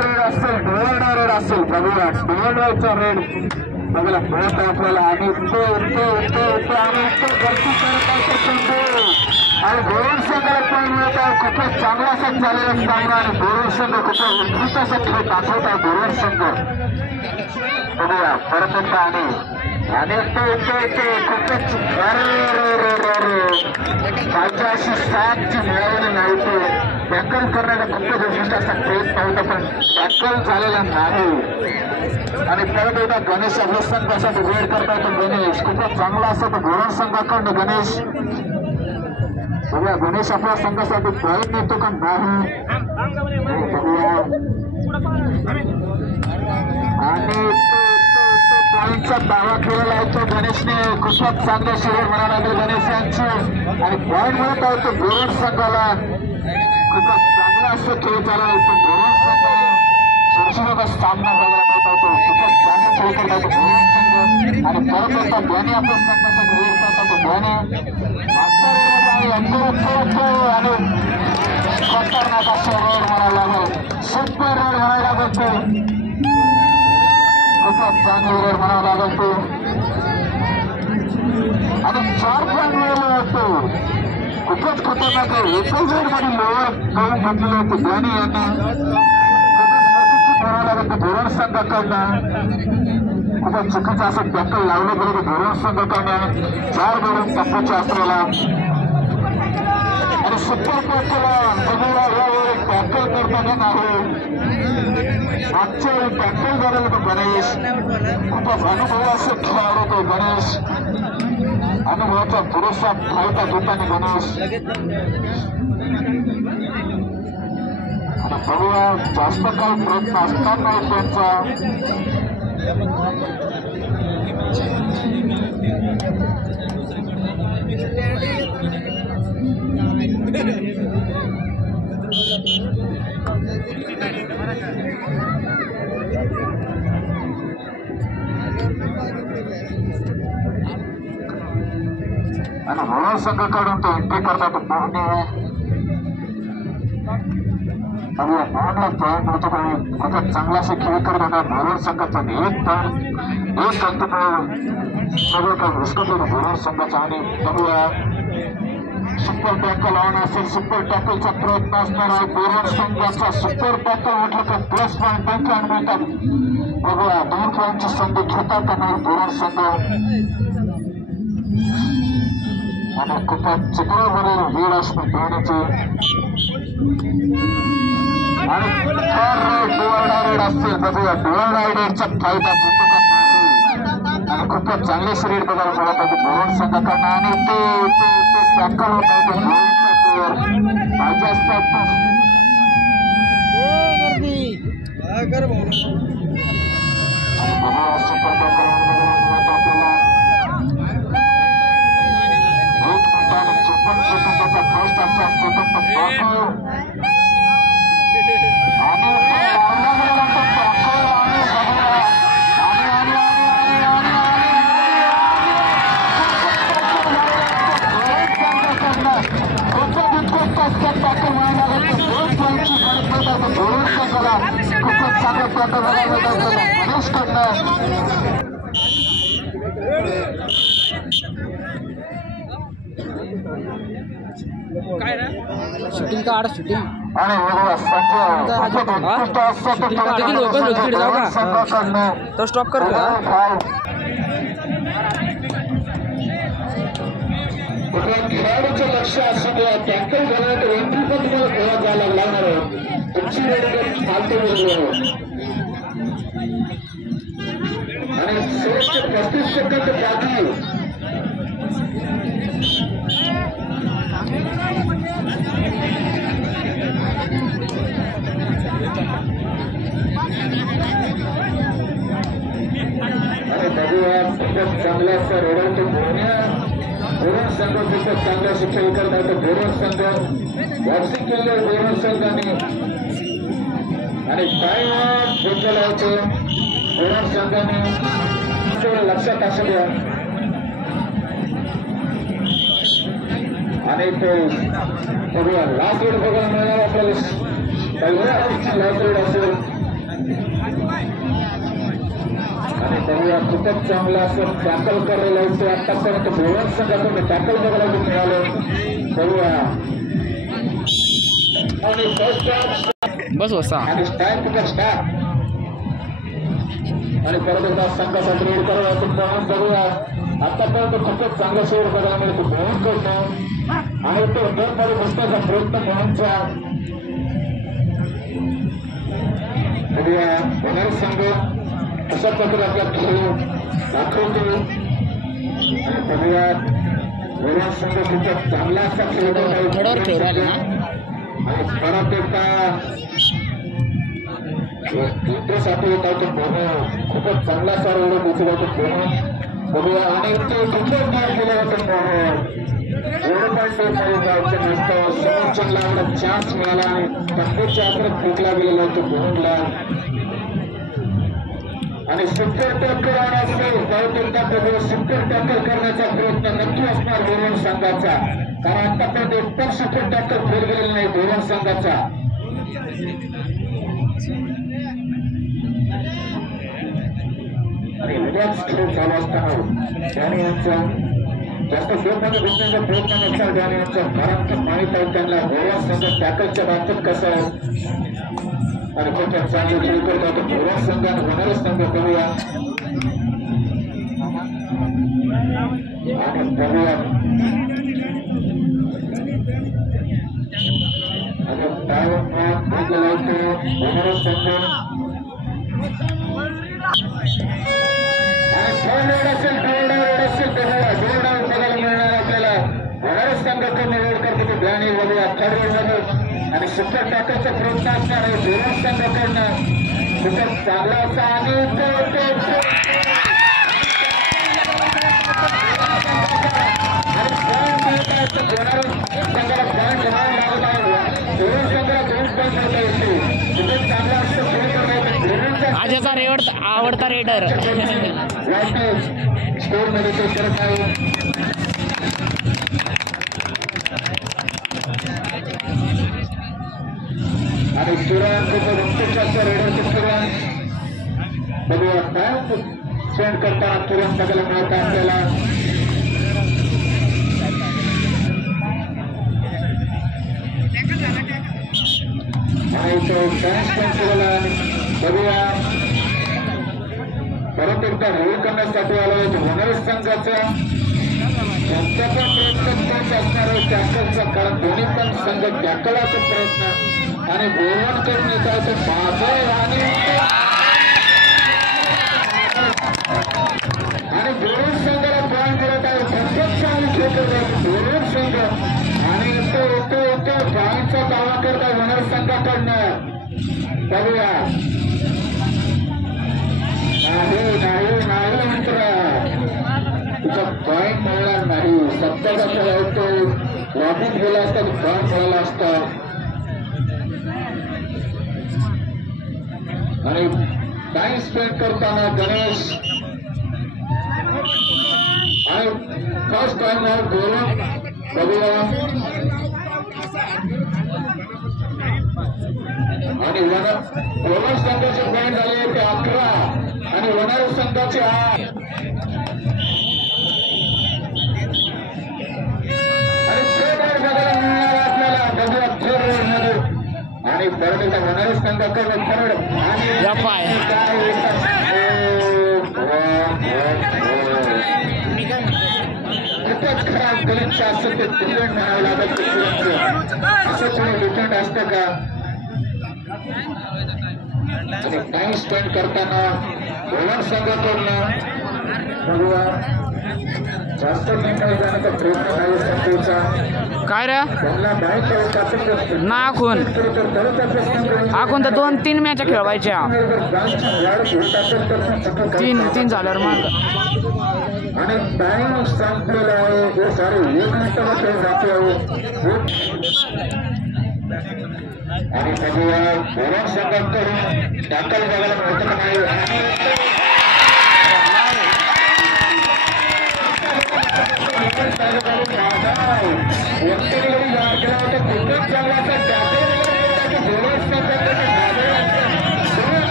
Red असेल डोळा red असेल बघूया डोळाचा रेड बघायला मिळत आहे आपल्याला आणि आणि गर्दी करत आहे चेंडू आणि गोरुड संघाला पॉईंट मिळत आहे. खूपच चांगला असा चाललेला सामना आणि गोरुड संघ खूपच उत्कृष्ट असा खेळ दाखवत आहे. गोरुड संघ बघूया परत एकदा आणि खूपच 507 मिळवली नाही ते टॅकल करण्याचा खूपच उत्कृष्ट असा प्रयत्न होता पण टॅकल झालेला नाही. आणि परत एकदा गणेश आपल्या संघासाठी वेळ करता येतो. गणेश खूपच चांगला असतो तो गोरुड संघाकडनं गणेश बघूया गणेश आपल्या संघासाठी पॉईंट नेतो का नाही बघूया आणि पॉईंटचा दावा केलेला आहे तो गणेशने खूपच चांगल्या शिवाय म्हणावं लागेल गणेश यांची आणि पॉईंट म्हणत आहे तो गोरुड संघाला खूपच चांगला असं खेळ चालला होतो. गोरुड संघाने सुरक्षित सामना बघायला मिळत होतो. खूपच चांगला खेळ करत होतो गोरुड संघ आणि परत एकदा ध्वनी आपल्या संघासाठी वेळ करत होतो. ध्वनी मागच्या रेडमध्ये आणि खतरनाक असा रेड म्हणायला लागेल सुपर रेड म्हणायला लागेल तो खूपच चांगली रेड म्हणावं लागेल तो आणि 4 पॉईंट मिळवले होतो. खूपच खतरनाक आहे. एकच रेड मध्ये लोअर करून घेतलेलं होतं ध्वनी यांनी खूपच मोठी चूक म्हणावं लागेल तो गोरुड संघाकडनं खूपच चुकीचं असं टॅकल लावलं गेलं तर गोरुड संघाकडनं 4 गोलून टप्प्याच्या असलेला आणि सुपर टॅकल बघूया यावेळी टॅकल करताना नाही मागच्या वेळी टॅकल झालेलं तो गणेश खूपच अनुभवी असं खेळाडू तो गणेश अनुभवाचा पुरेसा फायदा घेताना गणेश आणि बघूया जास्त काही प्रयत्न असताना त्यांचा आणि गोरुड संघाकडून तो एंट्री करतात पॉईंटला पॉईंट होतो खूपच चांगला असे खेळ करत होता गोरुड संघाचा एक सगळं काही विस्कट होतं गोरुड संघाचा आणि बघूया सुपर टॅकल लावणं असेल सुपर टॅकलचा प्रयत्न असणार आहे गोरुड संघाचा सुपर टॅकल म्हटलं तर प्लस पॉईंट त्यांच्या मिळतात. बघूया 2 पॉईंटची संधी घेतात आणि गोरुड संघ आणि खूपच चित्रावरील लीड असते धोनीची आणि डोळा रेड असतील बघूया डोळा रायडरचा फायदा घेतो का नाही आणि खूपच चांगली रेड बघायला मिळत होती गोरुड संघाकडनं आणि ते टॅकल होत आहे तो गोरुडचा प्लेअर माझ्या असतात सुपर टॅकल फर्स्ट आमचा सेकंड खूपच चांगलं गणेश शूटिंग का आड शूटिंग आणि तो स्टॉप कर खेळाडूचं लक्ष असू द्या टॅकल झालं तर एंट्री पण तुम्हाला खेळात जायला लागणार आहे तुमची रेडी फालतू आणि 35 सेकंद बाकी आणि बघूया खूपच चांगला असा रेडर तो गोरुड संघ खूपच चांगला खेळ करत होता गोरुड संघ बॉक्सिंग केलं गोरुड संघाने आणि टाइम घेतलेला होतो गोरुड संघाने लक्षात असू द्या आणि तो बघूया लास्ट रेड बघायला मिळणार आपल्याला लास्ट रेड असेल बघूया खूपच चांगलं असं टॅकल करायला होतं आतापर्यंत भुवन संघातून टॅकल बघायला मिळालं. बघूया आणि फर्स्ट बस बसा आणि स्टॅक टू स्टॅक आणि परत एकदा संघासाठी रीड करावं म्हणून बघूया. आतापर्यंत खूपच चांगलं शेअर बघायला मिळतो भुवन करणं आणि तो दरमध्ये बसण्याचा प्रयत्न भुवनचा. बघूया होणार संघ अशा प्रकारे आपला खेळ दाखवतो आणि बघूया भुवन संघ खूपच चांगला असा खेळ आणि परत एकदा इंटरेसाठी येत आहे तो भुवन खूपच चांगला असा रोड दिसला होतो भुवन. बघूया आणि तो सुंदर मार केला होता भुवन. समोरच्या चान्स मिळाला आणि टक्केच्या आकडे फेकला गेलेला होतो भुवनला आणि सुपर टॅकल असेल बहुतेकदा बघूया सुपर टॅकल करण्याचा प्रयत्न नक्की असणार भुवन संघाचा, कारण आतापर्यंत एक पण सुपर टॅकल फेल गेलेला नाही भुवन संघाचा. आणि उद्याच खेळ चालू असताना त्याने यांचा जास्त जोरमध्ये घुसण्याचा प्रयत्न नसतात त्याने यांचा घरात माहित आहे त्यांना भुवन संघ टॅकलच्या बाबतीत कसं आहे आणि खूपच चांगले खेळ करत होतो भुवन संघ आणि होणारच संघ. बघूया आणि बघूया आणि होणारच संघ असेल बघायला मिळणार आपल्याला. होणारच संघाकडून रोड करतो ध्यानी बघूया थर्ड मध्ये आणि सुपर टॅकलचा प्रयत्न असणार आहे भुवन संघाकडनं खूपच चांगला असा आणि संघाला पॉईंट घ्यावा लागत आहे. भुवन संघाला 2 पॉईंट मिळता येते. खूपच चांगला असं खेळ आजचा आवडता रेडर स्कोर मध्ये तो करत आहे. आणि तुरंत रेडरचे तुरंत बघूया काय सेंड करताना तुरंत बघायला मिळत आपल्याला. आणि तो डॅन्स पण केलेला बघूया परत एकदा रोल करण्यासाठी आला आहे होणारच संघाचा. त्यांचा पण प्रयत्न असणार आहे टॅकलचा, कारण दोन्ही पण संघ टॅकलाचा प्रयत्न आणि भुवन करून येत आहे तो माझं आणि भुवन संघाला पॉईंट करत आहे. खूपच चांगली खेळ करत आहे भुवन संघ आणि येतो पॉईंटचा दावा करत आहे होणार संघाकडनं. बघूया नाही मित्र तुझा पॉईंट मिळणार नाही. 70 तो लॉबिंग गेला असता पॉईंट मिळाला असता. आणि टाइम स्पेंड करताना गणेश आणि फर्स्ट टाइम भुवन. बघूया आणि भुवन संघाचे पॉईंट झाले ते 11 आणि होणार संघाचे 8 आणि थेट बघायला मिळणार आपल्याला. बघूया थेट मध्ये आणि परत एकदा होणार संघाकडे थर्ड आणि खूपच खराब गणित असतं ते डिफेंड म्हणावं लागत असं कोणी डिफेंड असतं का. आणि टाइम स्पेंड करताना भुवन संघाकडनं बघूया जास्त काही जाण्याचा प्रयत्न नाही संघाचा. काय रे त्यांना माहिती ना आखून तर 2-3 मॅच खेळवायच्या 3 झाल्यावर मग आणि टाइम संपलेला आहे. हे सारे 1 मिनिटाला खेळ जातो आणि बघूया भुवन संघाकडून टॅकल बघायला मिळत नाही. खूपच चांगला टॅकल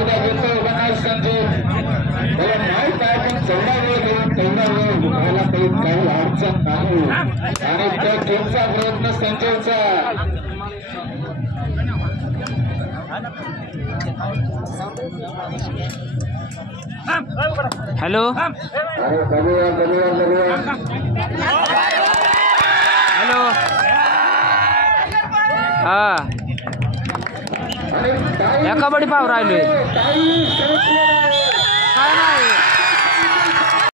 फायदा घेतो उभा नाही संजीव त्याला माहित आहे पण जेवढा वेळ घेऊन तेवढा वेळ उभायला काही अडचण नाही आणि त्या गेमचा प्रयत्न संजीवचा हॅलो हॅलो हा या कबड्डी पाव राहिलोय